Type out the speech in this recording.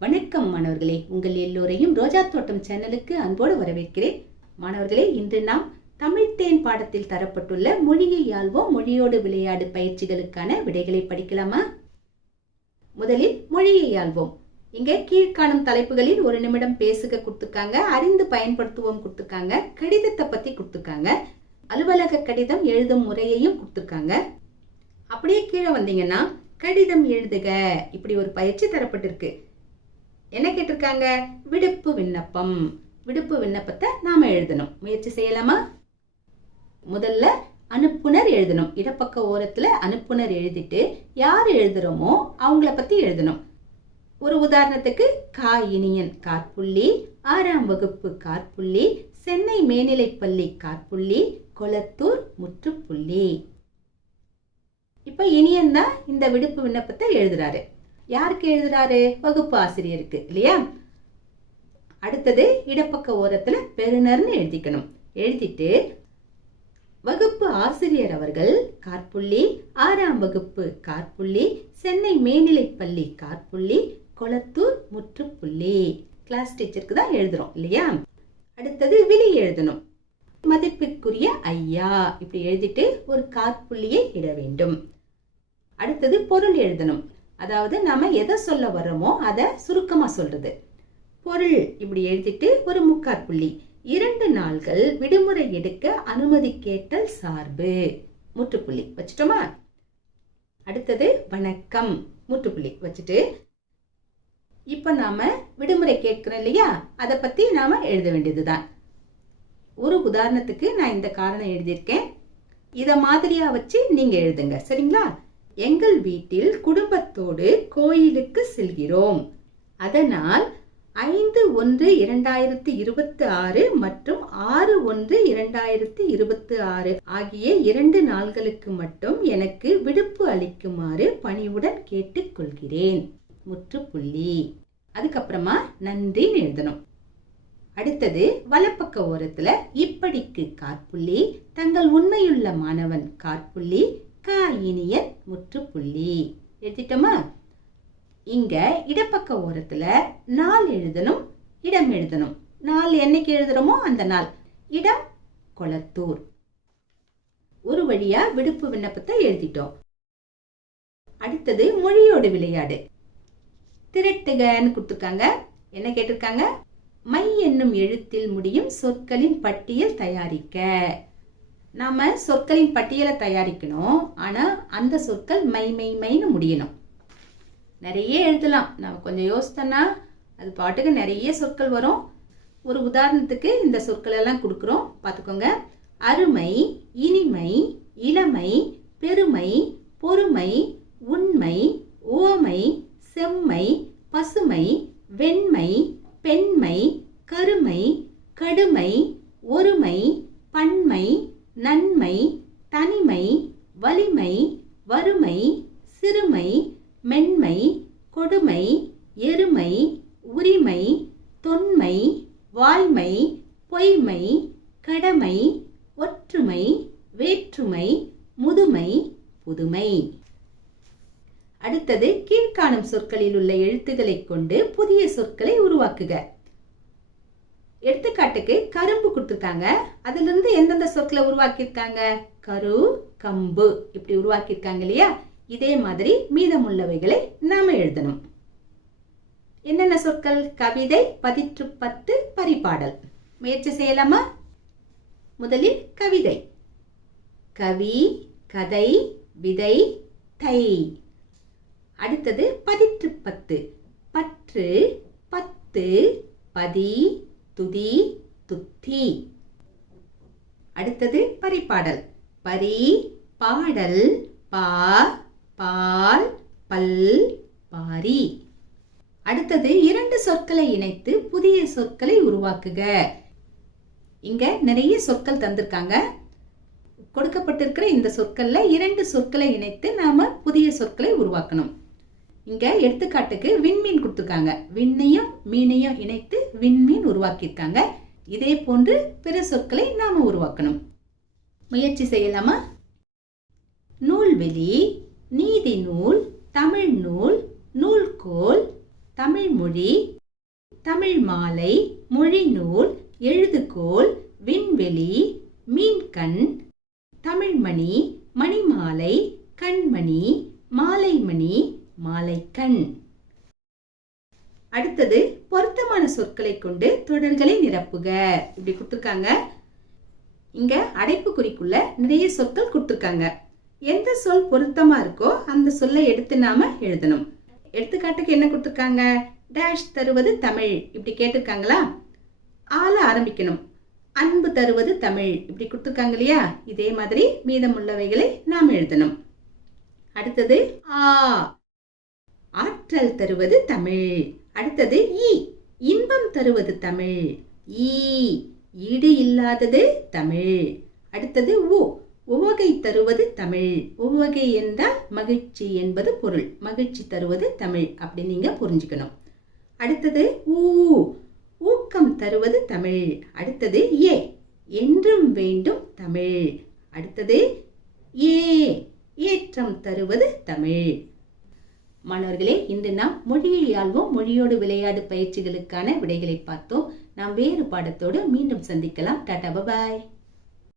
வணக்கம் மாணவர்களே, உங்கள் எல்லோரையும் ரோஜா தோட்டம் சேனலுக்கு அன்போடு வரவேற்கிறேன். மாணவர்களே, இன்று நாம் தமிழ் தேன் பாடத்தில் தரப்பட்டுள்ள மொழியை ஆள்வோம் மொழியோடு விளையாடு பயிற்சிகளுக்கான விடைகளை படிக்கலாமா? முதலில் மொழியை ஆள்வோம். இங்க கீழ்காணும் தலைப்புகளில் ஒரு நிமிடம் பேசுக கொடுத்துருக்காங்க, அறிந்து பயன்படுத்துவோம் கொடுத்துருக்காங்க, கடிதத்தை பத்தி கொடுத்துருக்காங்க, அலுவலக கடிதம் எழுதும் முறையையும் கொடுத்துருக்காங்க. அப்படியே கீழே வந்தீங்கன்னா கடிதம் எழுதுக, இப்படி ஒரு பயிற்சி தரப்பட்டிருக்கு. என்ன கேட்டிருக்காங்க? விடுப்பு விண்ணப்பம். விடுப்பு விண்ணப்பத்தை நாம எழுதணும். முயற்சி செய்யலாமா? முதல்ல அனுப்புனர் எழுதணும். இடப்பக்க ஓரத்துல அனுப்புனர் எழுதிட்டு யார் எழுதுறோமோ அவங்கள பத்தி எழுதணும். ஒரு உதாரணத்துக்கு கா இனியன் காற்புள்ளி, 6ஆம் வகுப்பு காற்புள்ளி, சென்னை மேல்நிலைப்பள்ளி காற்புள்ளி, கொளத்தூர் முற்றுப்புள்ளி. இப்ப இனியன் தான் இந்த விடுப்பு விண்ணப்பத்தை எழுதுறாரு. யாருக்கு எழுதுறாரு? வகுப்பு ஆசிரியருக்கு, இல்லையா? அடுத்தது இடப்பக்க ஓரத்துல பெறுநர்னு எழுதிக்கணும். எழுதிட்டு வகுப்பு ஆசிரியர் அவர்கள் காற்புள்ளி, 6ஆம் வகுப்பு காற்புள்ளி, சென்னை மேல்நிலைப்பள்ளி காற்புள்ளி, கொளத்தூர் முற்றுப்புள்ளி. கிளாஸ் டீச்சருக்கு தான் எழுதுறோம், இல்லையா? அடுத்தது விழி எழுதணும். மதிப்பிற்குரிய ஐயா, இப்படி எழுதிட்டு ஒரு காற்புள்ளியை இட வேண்டும். அடுத்தது பொருள் எழுதணும். அதாவது நாம எதை சொல்ல வர்றோமோ அதை சுருக்கமா சொல்றது. பொருள் இப்படி எழுதிட்டு ஒரு முக்காற்புள்ளி. 2 நாள்கள் விடுமுறை எடுக்க அனுமதி கேட்டல் சார்பு, முற்றுப்புள்ளி வச்சுட்டோமா? அடுத்தது வணக்கம், முற்றுப்புள்ளி வச்சுட்டு இப்ப நாம விடுமுறை கேட்கிறோம், இல்லையா? அதை பத்தி நாம எழுத வேண்டியதுதான். ஒரு உதாரணத்துக்கு நான் இந்த காரணம் எழுதியிருக்கேன். இத மாதிரியா வச்சு நீங்க எழுதுங்க, சரிங்களா? எங்கள் வீட்டில் குடும்பத்தோடு கோயிலுக்கு செல்கிறோம். அதனால் 5/1/2026 மற்றும் 6/1/2026 ஆகிய 2 நாள்களுக்கு மட்டும் எனக்கு விடுப்பு அளிக்குமாறு பணிவுடன் கேட்டுக்கொள்கிறேன், முற்றுப்புள்ளி. அதுக்கப்புறமா நன்றின்னு எழுதணும். அடுத்தது வலப்பக்க ஓரத்துல இப்படிக்கு காற்புள்ளி, தங்கள் உண்மையுள்ள மாணவன் காற்புள்ளி, கா இனியன் முற்றுப்புள்ளி. எழுதிட்டோமா? இங்க இடப்பக்க ஓரத்துல நாள் எழுதணும், இடம் எழுதணும். நாள் என்னைக்கு எழுதுறோமோ அந்த நாள். இடம் கொளத்தூர். ஒரு வழியா விடுப்பு விண்ணப்பத்தை எழுதிட்டோம். அடுத்தது மொழியோடு விளையாடு. திரட்டுகன்னு கொடுத்துருக்காங்க. என்ன கேட்டிருக்காங்க? மை என்னும் எழுத்தில் முடியும் சொற்களின் பட்டியல் தயாரிக்க. நாம சொற்களின் பட்டியலை தயாரிக்கணும். ஆனா அந்த சொற்கள் மை மை மைன்னு முடியணும். நிறைய எழுதலாம். நாம கொஞ்சம் யோசித்தோம்னா அது பாட்டுக்கு நிறைய சொற்கள் வரும். ஒரு உதாரணத்துக்கு இந்த சொற்கள் எல்லாம் கொடுக்குறோம், பார்த்துக்கோங்க. அருமை, இனிமை, இளமை, பெருமை, பொறுமை, உண்மை, உவமை, செம்மை, பசுமை, வெண்மை, பெண்மை, கருமை, கடுமை, ஒருமை, பன்மை, நன்மை, தனிமை, வலிமை, வறுமை, சிறுமை, மென்மை, கொடுமை, எருமை, உரிமை, தொன்மை, வாய்மை, பொய்மை, கடமை, ஒற்றுமை, வேற்றுமை, முதுமை, புதுமை. அடுத்தது கீழ்காணும் சொற்களில் உள்ள எழுத்துக்களை கொண்டு புதிய சொற்களை உருவாக்குக. எடுத்துக்காட்டுக்கு கரும்பு கொடுத்துருக்காங்க. அதுல இருந்து எந்தெந்த சொற்களை உருவாக்கியிருக்காங்க? கரு, கம்பு, இப்படி உருவாக்கியிருக்காங்க, இல்லையா? இதே மாதிரி மீதமுள்ளவைகளை நாம எழுதணும். என்னென்ன சொற்கள்? கவிதை, பதிற்று 10, பரிபாடல். முயற்சி செய்யலாமா? முதலில் கவிதை. கவி, கதை, விதை, தை. அடுத்தது பதிற்று 10. பற்று, பத்து, பதி, துதி, துத்தி. அடுத்தது பரிபாடல். பரி, பாடல், பா, பால், பல், பாரி. அடுத்தது 2 சொற்களை இணைத்து புதிய சொற்களை உருவாக்குக. இங்க நிறைய சொற்கள் தந்திருக்காங்க. கொடுக்கப்பட்டிருக்கிற இந்த சொற்கள்ல 2 சொற்களை இணைத்து நாம புதிய சொற்களை உருவாக்கணும். இங்க எடுத்துக்காட்டுக்கு விண்மீன் கொடுத்துருக்காங்க. விண்ணையும் மீனையும் இணைத்து விண்மீன் உருவாக்கியிருக்காங்க. இதே போன்று பிற சொற்களை நாம உருவாக்கணும். முயற்சி செய்யலாமா? நூல்வெளி, நீதி நூல், தமிழ் நூல், நூல்கோல், தமிழ் மொழி, தமிழ் மாலை, மொழிநூல், எழுதுகோல், விண்வெளி, மீன்கண், தமிழ்மணி, மணிமாலை, கண்மணி, மாலைமணி, மாலைக்கண். அடுத்தது பொருத்தமான சொற்களை கொண்டு தொடர்களை நிரப்புக. இப்படி கொடுத்துருக்காங்க. இங்க அடைப்புக்குறிக்குள்ள நிறைய சொற்கள் கொடுத்துருக்காங்க. எந்த சொல் பொருத்தமா இருக்கோ அந்த சொல்லை எடுத்து நாம எழுதணும். எடுத்துக்காட்டுக்கு என்ன கொடுத்துருக்காங்க? டேஷ் தருவது தமிழ் இப்படி கேட்டிருக்காங்களா? ஆல ஆரம்பிக்கணும். அன்பு தருவது தமிழ் இப்படி கொடுத்துருக்காங்க இல்லையா? இதே மாதிரி மீதமுள்ளவைகளை நாம் எழுதணும். அடுத்தது ஆ, ஆற்றல் தருவது தமிழ். அடுத்தது இ, இன்பம் தருவது தமிழ். ஈ, ஈடு இல்லாதது தமிழ். அடுத்தது உ, உவகை தருவது தமிழ். உவகை என்றால் மகிழ்ச்சி என்பது பொருள். மகிழ்ச்சி தருவது தமிழ் அப்படி நீங்க புரிஞ்சுக்கணும். அடுத்தது ஊ, ஊக்கம் தருவது தமிழ். அடுத்தது ஏ, என்றும் வேண்டும் தமிழ். அடுத்தது ஏ, ஏற்றம் தருவது தமிழ். மாணவர்களே, இன்று நாம் மொழியை ஆள்வோம் மொழியோடு விளையாடு பயிற்சிகளுக்கான விடைகளை பார்த்தோம். நாம் வேறு பாடத்தோடு மீண்டும் சந்திக்கலாம். டாடா, பாய்.